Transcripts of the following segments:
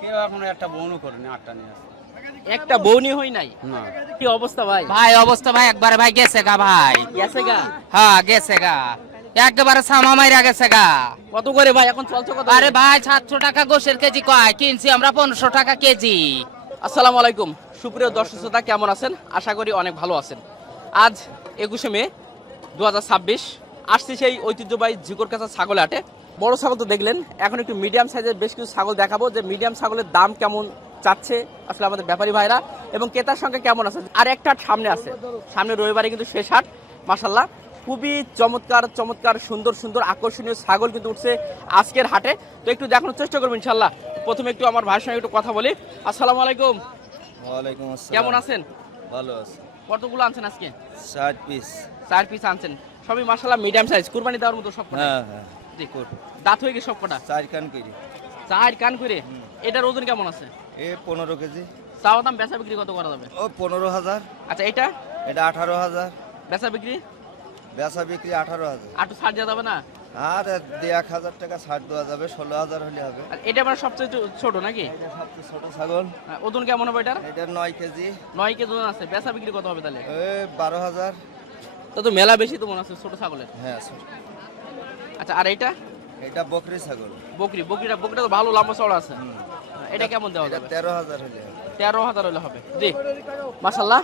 কেউ এখন একটা বউনও করেনি, 8টা নিয়ে আসে। একটা বউনি হই নাই না কি অবস্থা ভাই? ভাই অবস্থা ভাই একবারে ভাই গেছে গা ভাই। গেছে গা। হ্যাঁ গেছে গা, একবারে সামা মাইরা গেছে গা। কত করে ভাই এখন চলছে কত? আরে ভাই 700 টাকা গোশের কেজি কয়, কিনছি আমরা 1500 টাকা কেজি। আসসালামু আলাইকুম সুপ্রিয় দর্শক শ্রোতা, কেমন আছেন? আশা করি অনেক ভালো আছেন। আজ 21শে মে 2026 আসছি সেই ঐতিহ্যবাহী ঝিকর কাছা ছাগল হাটে। বড় ছাগল তো দেখলেন, এখন একটু মিডিয়াম সাইজের বেশ কিছু ছাগল দেখাবো যে মিডিয়াম ছাগলের দাম কেমন চাচ্ছে আসলে আমাদের ব্যাপারী ভাইরা এবং ক্রেতার সংখ্যা কেমন আছে। আর একটা হাট সামনে আছে, সামনে রবিবারে কিন্তু শেষ হাট। মাশাল্লাহ খুবই চমৎকার চমৎকার সুন্দর সুন্দর আকর্ষণীয় ছাগল কিন্তু উঠছে আজকের হাটে। তো একটু দেখানোর চেষ্টা করবো ইনশাল্লাহ। প্রথমে একটু আমার ভাইয়ের সঙ্গে একটু কথা বলি। আসসালামু আলাইকুম। ওয়ালাইকুম আসসালাম। কেমন আছেন? ভালো আছে। কতগুলো আনছেন আজকে? 60 পিস। 4 পিস আনছেন, সবই মাশাআল্লাহ মিডিয়াম সাইজ, কুরবানি দেওয়ার মতো সব কটা। হ্যাঁ হ্যাঁ। জি, দাঁত হয়ে গেছে সব কটা? 4 কান করি। 4 কান করে। এটার ওজন কেমন আছে? এ 15 কেজি। চাওয়া দাম বেচা বিক্রি কত করা যাবে? ও 15,000। আচ্ছা এটা এটা 18,000। বেচা বিক্রি বেচা বিক্রি 18,000। আর তো ছাড় দেওয়া যাবে না? আর 1,000 টাকা ছাড় দেওয়া যাবে, 16,000 হলে হবে। আর এটা মানে সবচেয়ে ছোট নাকি? এটা সবচেয়ে ছোট ছাগল। ওজন কেমন হবে এটার? এটা 9 কেজি। 9 কেজি ওজন আছে। বেচা বিক্রি কত হবে তাহলে? এ 12,000। তো তো মেলা বেশি তো মনে আছে ছোট ছাগলের। হ্যাঁ ছোট। আচ্ছা আর এটা এটা বকরি ছাগল। বকরিটা তো ভালো লম্বা চওড়া আছে। এটা কেমন দেওয়া এটা যাবে? 13,000 হলে হবে। 13,000 হলে হবে। জি মাশাআল্লাহ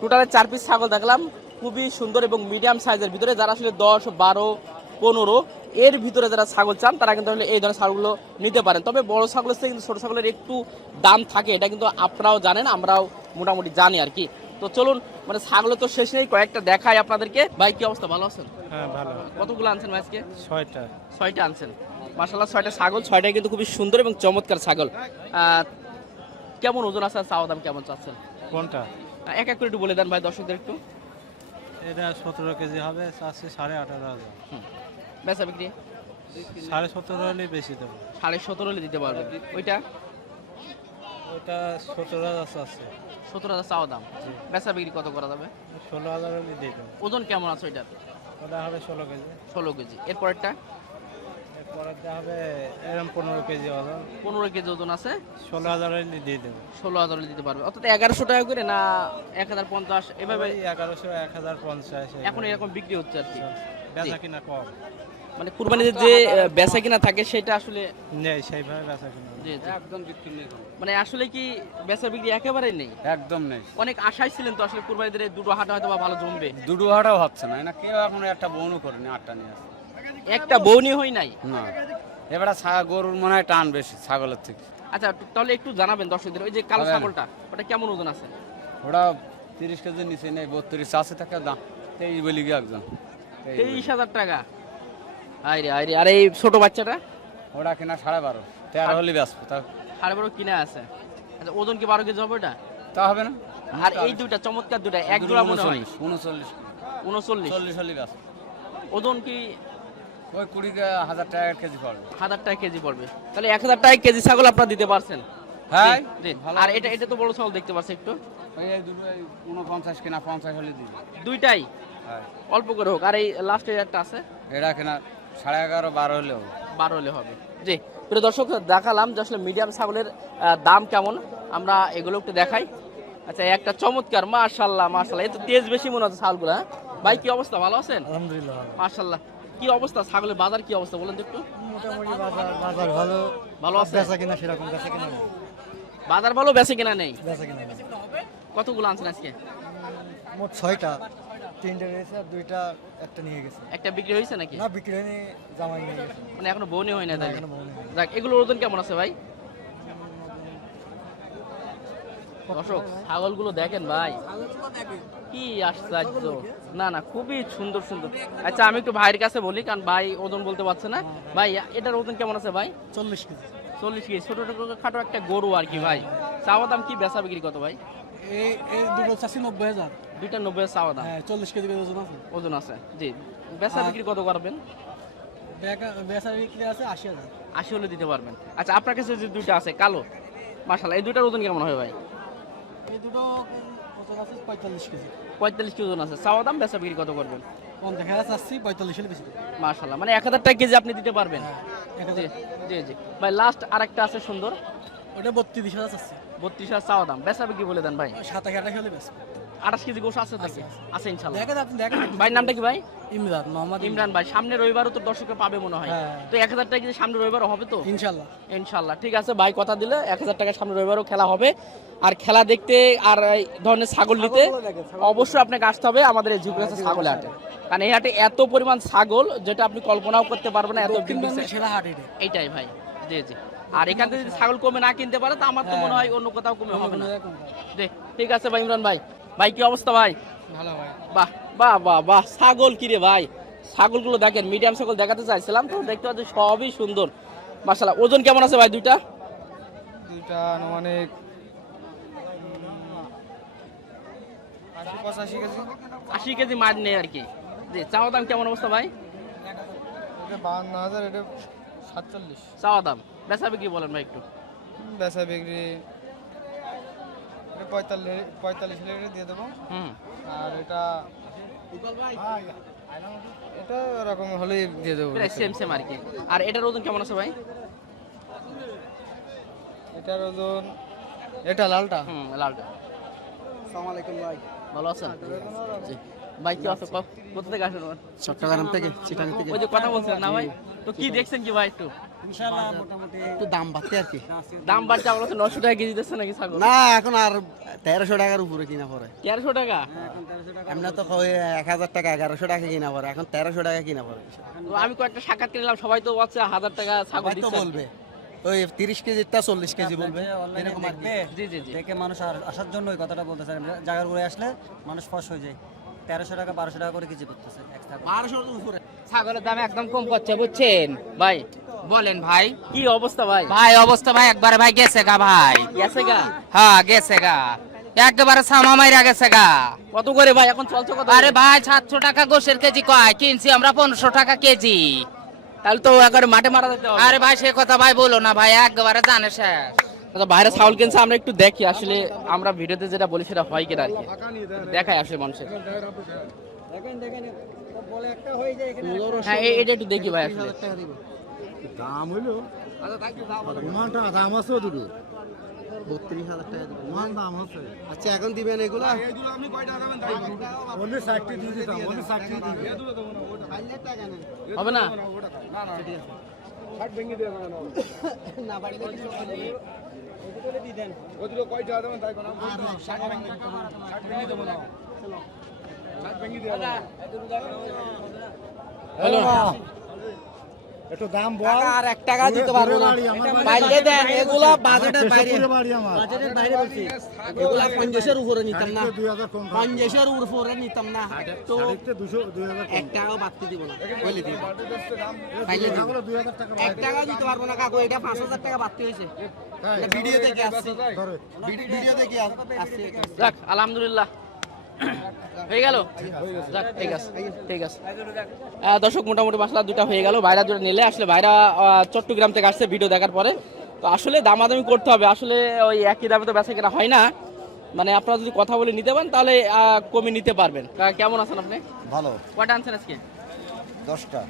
টোটালে 4 পিস ছাগল দেখলাম, খুবই সুন্দর এবং মিডিয়াম সাইজের ভিতরে। যারা আসলে 10, 12, 15 এর ভিতরে যারা ছাগল চান তারা কিন্তু আসলে এই ধরনের ছাগলগুলো নিতে পারেন। তবে বড় ছাগলের থেকে কিন্তু ছোট ছাগলের একটু দাম থাকে, এটা কিন্তু আপনারাও জানেন, আমরাও মোটামুটি জানি আর কি। তো চলুন, মানে ছাগলের তো শেষ নেই, কয়েকটা দেখাই আপনাদেরকে। ভাই কি অবস্থা, ভালো আছেন? হ্যাঁ ভালো। কতগুলো আনছেন ভাই আজকে? 6টা। 6টা আনছেন মাশাআল্লাহ। 6টা ছাগল, 6টাই কিন্তু খুবই সুন্দর এবং চমৎকার ছাগল। কেমন ওজন আছে আর চাওয়া দাম কেমন চাচ্ছেন? কোনটা? এক এক করে একটু বলে দেন ভাই দর্শকদের একটু। এটা 17 কেজি হবে, চাচ্ছে 18,500। বেচা বিক্রি 17.5 হলে বেশি দেবো। 17.5 হলে দিতে পারবেন। ওইটা ওটা 17,000 চাচ্ছে। 17,000 চাওয়া দাম। বেচা বিক্রি কত করা যাবে? 16,000 হলে দিয়ে দেবো। ওজন কেমন আছে ওইটার? ওটা হবে 16 কেজি। 16 কেজি। এরপরেরটা এরপরে হবে এরকম 15 কেজি ওজন, 15 কেজি ওজন আছে, 16,000 হলে দিয়ে দেবো। 16,000 হলে দিতে পারবে। অর্থাৎ 1100 টাকা করে না 1050 এভাবে? 1100, 1050। এখন এরকম বিক্রি হচ্ছে আর কি। বেচা কিনা কম মানে কুরবানিতে যে বেচা কিনা থাকে সেটা আসলে নেই, সেইভাবে বেচা কিনা জি জি। একদম বিক্রি নেই, মানে আসলে কি বেচা বিক্রি একেবারেই নেই? একদম নেই। অনেক আশায় ছিলেন তো আসলে কুরবানিতে দুটো হাট হয়তো বা ভালো জমবে। দুটো হাটাও হচ্ছে না, না কেউ এখন একটা বউনও করেনি, 8টা নিয়ে আসে। একটা বউনি হই নাই। না এবারে গরুর মনে হয় টান বেশি ছাগলের থেকে। আচ্ছা তাহলে একটু জানাবেন দর্শকদের, ওই যে কালো হবে না। ছাগলটা ওটা কেমন ওজন আছে? ওরা 30 কেজির নিচে নেই, 32 আছে টাকা দাম। 23 বলি গিয়ে একজন 23,000 টাকা। আরে আরে আরে এই ছোট বাচ্চাটা? ওরা কিনা 12.5, 13 হলে বেচবো তা। 12.5 কিনা আছে। আচ্ছা ওজন কি 12 কেজি হবে ওটা? তা হবে না। আর এই দুইটা চমৎকার দুইটা এক জোড়া মনে হয় 39 39। 40 হলে বেচবো। ওজন কি ওই 20,000 টাকা কেজি পড়বে। 1000 টাকা কেজি পড়বে। তাহলে 1000 টাকা কেজি ছাগল আপনারা দিতে পারছেন? হ্যাঁ জি। ভালো। আর এটা তো বড় ছাগল দেখতে পাচ্ছি একটু। এই দুটো 49 কিনা 50 হলে দিবি। দুইটাই হ্যাঁ অল্প করে হোক। আর এই লাস্টে একটা আছে এটা কিনা 11.5 12 হলে হবে। 12 হলে হবে। জি প্রিয় দর্শক, দেখালাম যে আসলে মিডিয়াম ছাগলের দাম কেমন, আমরা এগুলো একটু দেখাই। আচ্ছা একটা চমৎকার মাশাআল্লাহ মাশাআল্লাহ, এই তো তেজ বেশি মনে হচ্ছে ছাগলগুলো। হ্যাঁ ভাই কি অবস্থা, ভালো আছেন? আলহামদুলিল্লাহ। মাশাআল্লাহ। কি অবস্থা ছাগলের বাজার, কি অবস্থা বলেন তো একটু। মোটামুটি বাজার ভালো। ভালো আছে? বেচা কিনা সেরকম বেচা কিনা নেই। বাজার ভালো, বেচে কিনা নেই। বেচা কিনা নেই। কতগুলো আনছেন আজকে? মোট 6টা, 3টে রয়েছে আর 2টা একটা নিয়ে গেছে। একটা বিক্রি হয়েছে নাকি? না বিক্রি হয়নি, জামাই নিয়ে গেছে। মানে এখনো বউনি হয় না তাই? এখনো বউনি হয়নি। যাক এগুলোর ওজন কেমন আছে ভাই? দর্শক ছাগলগুলো দেখেন ভাই, কি আশ্চর্য। না না খুবই সুন্দর সুন্দর। আচ্ছা আমি একটু ভাইয়ের কাছে বলি, কারণ ভাই ওজন বলতে পারছে না। ভাই এটার ওজন কেমন আছে ভাই? 40 কেজি। 40 কেজি, ছোট খাটো একটা গরু আর কি ভাই। চাওয়া দাম কি, বেচা বিক্রি কত ভাই? এই দুটো চাষি 90,000। দুইটা 90 চাওয়া দাম। হ্যাঁ 40 কেজি ওজন আছে। ওজন আছে জি। বেচা বিক্রি কত করবেন? বেচা বিক্রি আছে 80,000। 80 হলে দিতে পারবেন। আচ্ছা আপনার কাছে যে দুইটা আছে কালো, মাশাআল্লাহ, এই দুইটার ওজন কেমন হবে ভাই? এই দুটো ওজন আছে 45 কেজি। 45 কেজি ওজন আছে। চাওয়া দাম, বেচা বিক্রি কত করবেন? কম দেখা যাচ্ছে 45 হলে বেশি। মাশাআল্লাহ, মানে 1000 টাকা কেজি আপনি দিতে পারবেন? 1000। জি জি জি ভাই। লাস্ট আরেকটা আছে সুন্দর, ওটা 32,000 আছে 32,000 চাওয়া দাম, বেচা বিক্রি বলে দেন ভাই। 27-28 হলে বেশ 28 কেজি গোশ আছে নাকি? আছে ইনশাল্লাহ। দেখেন আপনি দেখেন ভাই নামটা কি ভাই? ইমরান মোহাম্মদ ইমরান ভাই। সামনে রবিবারও তো দর্শকরা পাবে মনে হয়, হ্যাঁ। তো 1000 টাকা কেজি সামনে রবিবারও হবে তো ইনশাআল্লাহ। ইনশাল্লাহ। ঠিক আছে ভাই, কথা দিলে 1000 টাকা সামনে রবিবারও খেলা হবে। আর খেলা দেখতে আর এই ধরনের ছাগল নিতে অবশ্যই আপনাকে আসতে হবে আমাদের এই ঝুঁকড়াচা ছাগল হাটে, কারণ এই হাটে এত পরিমাণ ছাগল যেটা আপনি কল্পনাও করতে পারবেন না, এত সেরা হাট এটা। এইটাই ভাই। জি জি। আর এখান থেকে যদি ছাগল কমে না কিনতে পারে তো আমার তো মনে হয় অন্য কোথাও কমে হবে না। জি ঠিক আছে ভাই। ইমরান ভাই, ভাই কি অবস্থা ভাই? ভালো ভাই। বাহ বাহ বাহ বাহ, ছাগল কিরে ভাই, ছাগলগুলো দেখেন, মিডিয়াম ছাগল দেখাতে চাইছিলাম তো, দেখতে পাচ্ছি সবই সুন্দর মাশাআল্লাহ। ওজন কেমন আছে ভাই দুইটা? দুইটা আনুমানিক 80-85 কেজি। 80 কেজি মাছ নেই আর কি। জি, চাওয়া দাম কেমন অবস্থা ভাই? এটা 52,000, এটা 47। চাওয়া দাম, বেচা বিক্রি বলেন ভাই একটু। বেচা বিক্রি 45 লিটার দিয়ে দেবো। আর এটা এরকম হলেই দিয়ে দেবো। প্রায় সেম সেম আর কি। আর এটার ওজন কেমন আছে ভাই? এটার ওজন, এটা লালটা। লালটা। আসসালামু আলাইকুম ভাই। ভালো আছেন? জি। ভাই কি আছে? কোথা থেকে আসেন? চট্টগ্রাম থেকে, চিটাং থেকে। ওই যে কথা বলছিলেন না ভাই, তো কি দেখছেন কি ভাই একটু? ইনশাআল্লাহ মোটামুটি একটু দাম বাড়তে আর কি। দাম বাড়ছে, আমার কাছে 900 টাকা কেজি দিচ্ছে নাকি ছাগল? না, এখন আর 1300 টাকার উপরে কিনা পড়ে। 1300 টাকা? এমনি তো 1000 টাকা 1100 টাকা কিনা পড়ে, এখন 1300 টাকা কিনা পড়ে। তো আমি কয়েকটা সাক্ষাৎ নিলাম, সবাই তো বলছে 1000 টাকা ছাগল সবাই তো দিচ্ছে। বলবে ওই 30 কেজিটা 40 কেজি বলবে এরকম আর কি। জি জি জি। দেখে মানুষ আসার জন্য ওই কথাটা বলতেছে। জায়গার ঘুরে আসলে মানুষ ফস হয়ে যায়। 1300 টাকা 1200 টাকা করে কেজি করতেছে extra। 1200 এর উপরে ছাগলের দাম একদম কম করছে বুঝছেন ভাই বলেন ভাই। কি অবস্থা ভাই? ভাই অবস্থা ভাই একবারে ভাই গেছে গা ভাই। গেছে গা? হ্যাঁ গেছে গা, একেবারে সামা মাইরা গেছে গা। কত করে ভাই এখন চলছে কত? আরে ভাই 700 টাকা গোশের কেজি কয়, কিনছি আমরা 1500 টাকা কেজি। তাহলে তো একবারে মাঠে মারা যেতে হবে। আরে ভাই সে কথা ভাই বলো না ভাই, একবারে জানে শেষ। আচ্ছা, বাইরে ছাগল কিনছে, আমরা একটু দেখি আসলে আমরা ভিডিওতে যেটা বলি সেটা হয় কিনা আর কি, দেখাই আসলে মানুষের। হ্যাঁ এটা একটু দেখি ভাই আসলে। দাম হইলো বিমানটা দাম আছে দুটো 32,000 টাকা দিবেন। বিমান দাম আছে আচ্ছা এখন দিবেন এগুলা? বললে 60 দিয়ে দিতাম, বললে 60 দিয়ে দিতাম। হবে না? না বাড়িতে কিছু বলি। হ্যালো। একটু দাম বল। আর 1 টাকা দিতে পারবো না। বাইরে দেন এগুলা বাজেটের বাইরে। বাড়ি আমার বাজেটের বাইরে বলছি। এগুলা 50 এর উপরে নিতাম না। 2000 কম 50 এর উপরে নিতাম না। তো 200 2000 1 টাকাও বাড়তে দিব না। বলে দিই। বাইরে দিব। 2000 টাকা 1 টাকা দিতে পারবো না কাকু, এটা 5000 টাকা বাড়তে হয়েছে। এটা ভিডিও দেখে আসছি। ভিডিও দেখে আসছি। যাক আলহামদুলিল্লাহ হয়ে গেল। যাক ঠিক আছে ঠিক আছে। দর্শক মোটামুটি মশলা দুটা হয়ে গেল, ভাইরা দুটো নিলে আসলে ভাইরা চট্টগ্রাম থেকে আসছে ভিডিও দেখার পরে। তো আসলে দামাদামি করতে হবে, আসলে ওই একই দামে তো বেচা কেনা হয় না, মানে আপনারা যদি কথা বলে নিতে পারেন তাহলে কমে নিতে পারবেন। কেমন আছেন আপনি? ভালো। কয়টা আনছেন আজকে? 10টা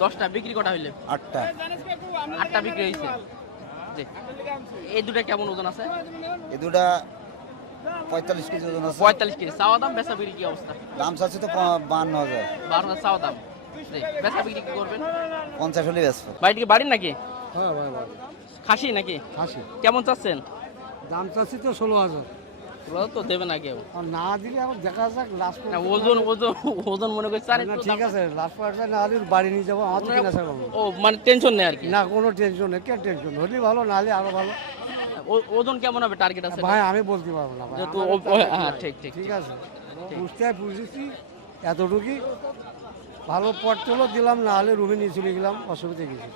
10টা। বিক্রি কটা হইলে? 8টা 8টা বিক্রি হয়েছে। জি। এই দুটা কেমন ওজন আছে? এই দুটা 45 কেজি ওজন আছে। 45 কেজি। চাওয়া দাম, বেচা বিক্রি কি অবস্থা? দাম চাচ্ছে তো 52,000। 12,000 চাওয়া দাম। জি। বেচা বিক্রি কি করবেন? 50 হলে বেচবো। বাড়ি কি বাড়ির নাকি? হ্যাঁ ভাই ভাই খাসি নাকি? হাসি কেমন চাচ্ছেন? দাম চাচ্ছি তো 16,000। ওরা তো দেবে না কেউ। আর না দিলে আবার দেখা যাক লাস্ট না, ওজন ওজন ওজন মনে করছে আর একটু ঠিক আছে, লাস্ট পর্যায়ে না হলে বাড়ি নিয়ে যাবো, আমার তো কিনা ছাড়বো ও মানে টেনশন নেই আর কি। না, কোনো টেনশন নেই। কে টেনশন হলেই ভালো, না হলে আরো ভালো। ওজন কেমন হবে টার্গেট আছে? ভাই আমি বলতে পারবো না ভাই, যেহেতু আমাদের target হ্যাঁ নাই। ঠিক ঠিক ঠিক আছে, বুঝেছি এতটুকুই। ভালো পট চলো দিলাম, না হলে রুমে নিয়ে চলে গেলাম, অসুবিধা কিছু।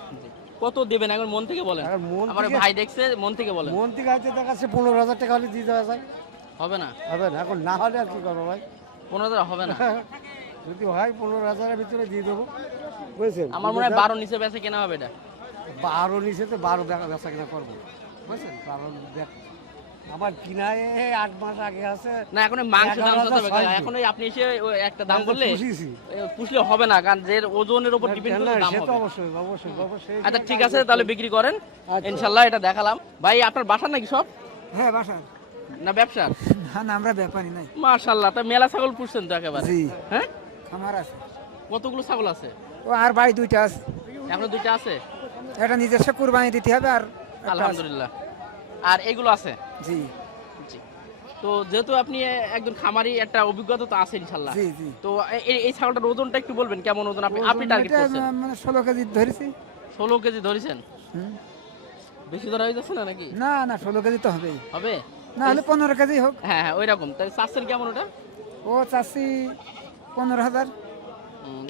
কত দেবেন এখন মন থেকে বলেন? এখন মন আমার থেকে- ভাই দেখছে, মন থেকে বলেন। মন থেকে আছে দেখাচ্ছে 15,000 টাকা হলে দিয়ে দেওয়া যায়। হবে না? হবে না, এখন না হলে আর কি করবো ভাই। 15,000 হবে না। যদি হয় 15,000 ভিতরে দিয়ে দেবো, বুঝছেন? আমার মনে হয় 12 নিচে বেচে কেনা হবে এটা। 12 নিচে তো 12 বেচা কিনা করবো, বুঝছেন? আমার কিনায় 8 মাস আগে আছে। না এখন এই মাংস দাম কত হবে 11,600 এখন এই আপনি এসে ওই একটা দাম বললে পুষিছি। পুষলে হবে না কারণ যে ওজনের উপর ডিপেন্ড করে দাম সে তো হবে অবশ্যই অবশ্যই অবশ্যই। আচ্ছা ঠিক আছে তাহলে বিক্রি করেন ইনশাআল্লাহ এটা দেখালাম ভাই আপনার বাসার নাকি সব হ্যাঁ বাসা না ব্যবসা না আমরা ব্যাপারই নাই মাশাআল্লাহ তা মেলা ছাগল পুষছেন তো একেবারে জি হ্যাঁ আমার আছে কতগুলো ছাগল আছে ও আর বাড়ি দুইটা আছে এখনো দুইটা আছে এটা নিজস্ব কুরবানি দিতে হবে আর একটা আছে। আলহামদুলিল্লাহ আর এগুলো আছে জি জি তো যেহেতু আপনি একজন খামারি একটা অভিজ্ঞতা তো আছে ইনশাআল্লাহ জি জি তো এই ছাগলটার ওজনটা একটু বলবেন কেমন ওজন আপনি টার্গেট এটা করছেন মানে 16 কেজি ধরেছি 16 কেজি ধরেছেন হুম। বেশি ধরা হয়ে যাচ্ছে না নাকি না না 16 কেজি তো হবেই হবে না হলে 15 কেজি হোক হ্যাঁ হ্যাঁ ওই রকম তাই চাচ্ছেন কেমন ওটা ও চাচ্ছি 15,000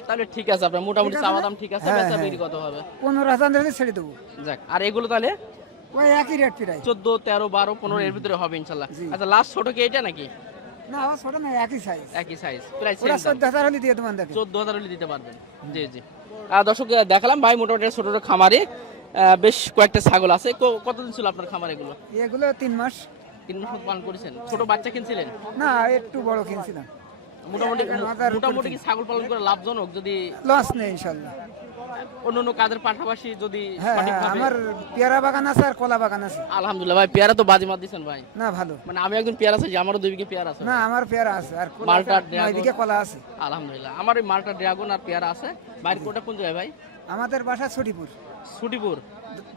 তাহলে ঠিক আছে আপনার মোটামুটি ঠিক আছে চাওয়া না? দাম ঠিক আছে হ্যাঁ, বেচা হ্যাঁ। বিক্রি কত হবে 15,000 ধরে ছেড়ে দেবো যাক আর এগুলো তাহলে ওই একই রেট প্রায় 14 13 12 15 এর ভিতরে হবে ইনশাআল্লাহ জি। আচ্ছা লাস্ট ছোট কি এটা নাকি না ও ছোট না একই সাইজ একই সাইজ প্রায় ওরা সেম 14,000 হলে দিয়ে তোমার দেখে 14,000 হলে দিতে পারবেন জি জি আর দর্শক দেখালাম ভাই মোটামুটি ছোট ছোট খামারে বেশ কয়েকটা ছাগল আছে কতদিন ছিল আপনার খামার এগুলো এগুলো 3 মাস 3 মাস মতো পালন করেছেন ছোট বাচ্চা কিনছিলেন না একটু বড় কিনছিলাম মোটামুটি মাথার উপর মোটামুটি কি ছাগল পালন করে লাভজনক যদি লস নেই ইনশাআল্লাহ অন্য কাজের পাশাপাশি যদি হ্যাঁ হ্যাঁ সঠিকভাবে আমার পেয়ারা বাগান আছে আর কলা বাগান আছে আলহামদুলিল্লাহ ভাই পেয়ারা তো বাজি মাত দিচ্ছেন ভাই না ভালো মানে আমি একজন পেয়ারা আছে আমারও 2 বিঘে পেয়ারা আছে না আমার পেয়ারা আছে আর কলা মালটা, আছে, 9 বিঘে কলা আছে আলহামদুলিল্লাহ আমার ওই মালটা ড্রাগন আর পেয়ারা আছে বাইরে কোটা কোন জায়গায় ভাই আমাদের বাসা ছুটিপুর ছুটিপুর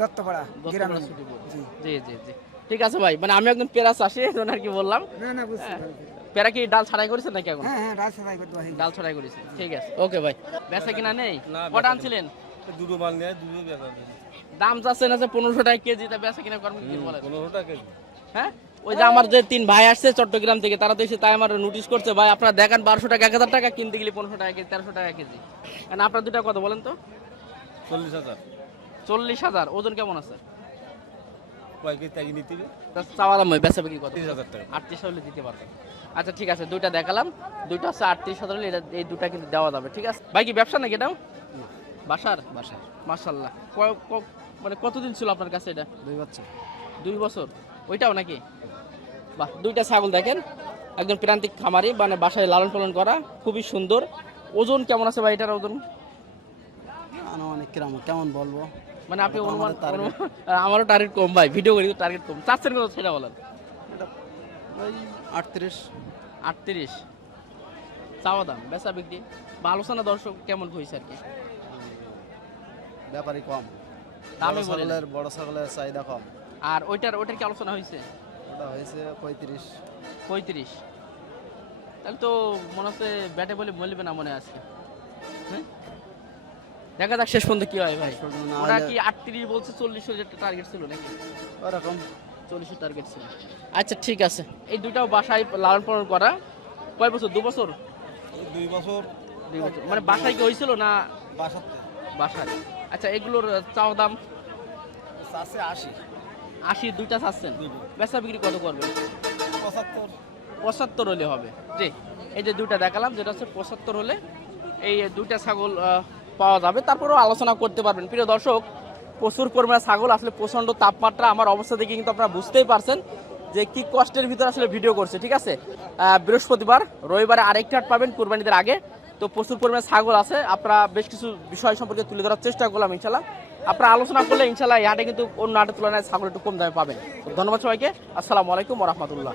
দত্তপাড়া গ্রামে দত্তপাড়া ছুটিপুর জি জি জি জি ঠিক আছে ভাই মানে আমি একজন পেয়ারা চাষি এজন্য আর কি বললাম না না বুঝছি পেয়ারা কি ডাল ছাড়াই করেছেন নাকি এখন হ্যাঁ হ্যাঁ রাজশাহী ভাই করতে হয় ডাল ছড়াই করেছেন ঠিক আছে ওকে ভাই বেচা কিনা নেই কটা আনছিলেন দুটো মাল নিয়ে দুটো বেচা দাম চাচ্ছেন আছে 1500 টাকা কেজি তা বেচা কিনা করবেন কি বলেন 15 টাকা কেজি। হ্যাঁ ওই যে আমার যে 3 ভাই আসছে চট্টগ্রাম থেকে তারা তো এসে তাই আমার নোটিশ করছে ভাই আপনারা দেখান 1200 টাকা 1000 টাকা কিনতে গেলে 1500 টাকা কেজি 1300 টাকা কেজি এখন আপনার দুটা কত বলেন তো 40,000 40,000 ওজন কেমন আছে কয় কেজি তাই নিতে হবে? তা চাওয়া দাম বেচা বিক্রি কত 30,000 টাকা 38 হলে দিতে পারবেন আচ্ছা ঠিক আছে দুইটা দেখালাম দুইটা হচ্ছে 38,000 হলে এই দুটা কিন্তু দেওয়া যাবে ঠিক আছে ভাই কি ব্যবসা নাকি এটাও বাসার মাশাআল্লাহ মানে কতদিন ছিল আপনার কাছে এটা 2 বাচ্চা 2 বছর ওইটাও নাকি বাহ দুইটা ছাগল দেখেন একজন প্রান্তিক খামারি মানে বাসায় লালন পালন করা খুবই সুন্দর ওজন কেমন আছে ভাই এটার ওজন অনেক কেমন বলবো মানে আপনি অনুমান আমারও টার্গেট কম ভাই ভিডিও করি টার্গেট কম চাচ্ছেন কত সেটা বলেন ওই 38 38 চাওয়া দাম বেচা বিক্রি বা আলোচনা দর্শক কেমন হয়েছে আর কি ব্যাপারই কম দামে বলেন বড় ছাগলের চাহিদা কম আর ওইটার কি আলোচনা হয়েছে ওটা হয়েছে 35 তাহলে তো মনে হচ্ছে ব্যাটে বলে বলবে না মনে আছে হ্যাঁ দেখা যাক শেষ পর্যন্ত কি হয় ভাই ওরা কি 38 বলছে 40 এর একটা টার্গেট ছিল নাকি ওরকম 40 এর টার্গেট ছিল আচ্ছা ঠিক আছে এই দুইটাও বাসায় লালন পালন করা কয় বছর 2 বছর 2 বছর 2 বছর মানে বাসায় কি হয়েছিল না বাসাতে বাসায় আচ্ছা এগুলোর চাওয়া দাম আছে 80 দুইটা চাচ্ছেন বেচা বিক্রি কত করবেন 75 হলে হবে জি এই যে দুইটা দেখালাম যেটা হচ্ছে 75 হলে এই দুইটা ছাগল পাওয়া যাবে তারপরেও আলোচনা করতে পারবেন প্রিয় দর্শক প্রচুর পরিমাণে ছাগল আসলে প্রচণ্ড তাপমাত্রা আমার অবস্থা দেখে কিন্তু আপনারা বুঝতেই পারছেন যে কি কষ্টের ভিতরে আসলে ভিডিও করছে ঠিক আছে বৃহস্পতিবার রবিবারে আরেকটা হাট পাবেন কুরবানিদের আগে তো প্রচুর পরিমাণে ছাগল আছে আপনারা বেশ কিছু বিষয় সম্পর্কে তুলে ধরার চেষ্টা করলাম ইনশাল্লাহ আপনারা আলোচনা করলে ইনশাল্লাহ এই হাটে কিন্তু অন্য হাটের তুলনায় ছাগল একটু কম দামে পাবেন ধন্যবাদ সবাইকে আসসালামু আলাইকুম ওয়া রাহমাতুল্লাহ